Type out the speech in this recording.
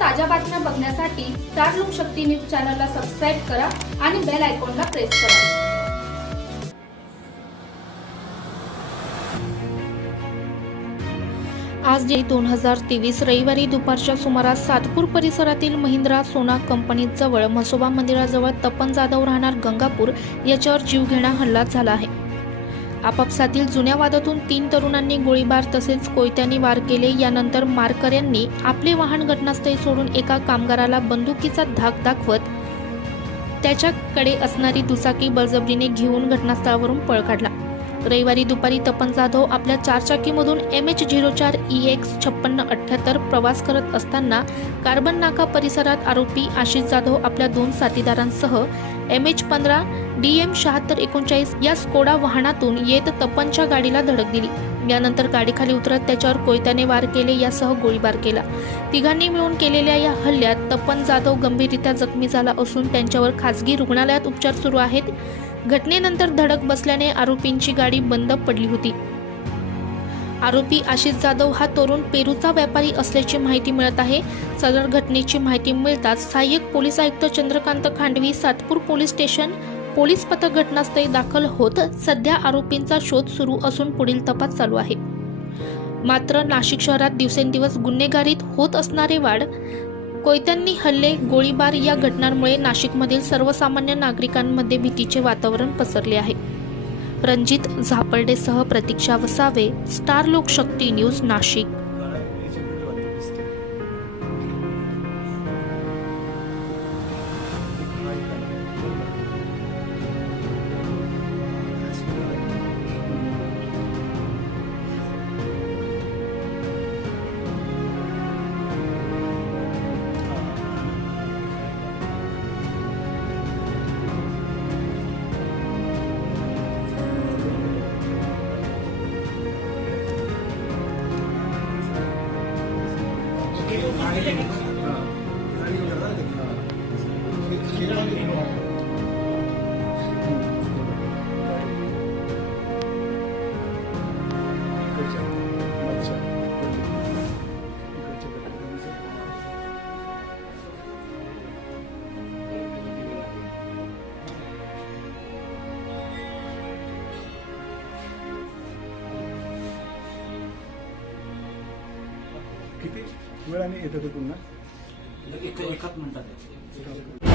ताज्या बातम्या बघण्यासाठी स्टार लोकशक्ती न्यूज चॅनलला सबस्क्राईब करा आणि बेल आयकॉनला प्रेस करा. आज जे दोन हजार तेवीस रविवारी दुपारच्या सुमारास सातपूर परिसरातील महिंद्रा सोना कंपनीजवळ म्हसोबा मंदिराजवळ तपन जाधव राहणार गंगापूर याच्यावर जीवघेणा हल्ला झाला आहे. आपापसातील जुन्या वादातून तीन तरुणांनी गोळीबार तसेच कोयत्यांनी वार केले. यानंतर मारकऱ्यांनी आपले वाहन घटनास्थळी सोडून एका कामगाराला बंदुकीचा धाक दाखवत त्याच्याकडे असणारी दुचाकी बळजबरीने घेऊन घटनास्थळावरून पळ काढला. रविवारी दुपारी तपन जाधव आपल्या चारचाकीमधून एम एच झिरो चार ई एक्स छप्पन्न अठ्ठ्याहत्तर प्रवास करत असताना कार्बन नाका परिसरात आरोपी आशिष जाधव आपल्या दोन साथीदारांसह एम एच पंधरा डी एम शहात्तर एकोणचाळीस या स्कोडा वाहनातून येत तपनच्या गाडीला धडक दिली. यानंतर गाडीखाली उतरत त्याच्यावर कोयत्याने वार केले यासह गोळीबार केला. तिघांनी मिळून केलेल्या या हल्ल्यात तपन जाधव गंभीररित्या जखमी झाला असून त्यांच्यावर खासगी रुग्णालयात उपचार सुरू आहेत. घटनेनंतर धडक बसल्याने आरोपींची गाडी बंद पडली होती. आरोपी आशिष जाधव हा तरुण पेरूचा व्यापारी असल्याची माहिती मिळत आहे. सदर घटनेची माहिती मिळताच सहाय्यक पोलीस आयुक्त Chandrakant Khandvi Satpur police station police पथक घटनास्थळी दाखल होत सध्या आरोपींचा शोध सुरू असून पुढील तपास चालू आहे. मात्र नाशिक शहरात दिवसेंदिवस गुन्हेगारीत होत असणारे वाढ कोयत्यांनी हल्ले गोळीबार या घटनांमुळे नाशिकमधील सर्वसामान्य नागरिकांमध्ये भीतीचे वातावरण पसरले आहे. रणजित झापर्डेसह प्रतीक्षा वसावे स्टार लोकशक्ती न्यूज नाशिक. किती वेळाने येतं ते पुन्हा एक एकाच मिनिटात.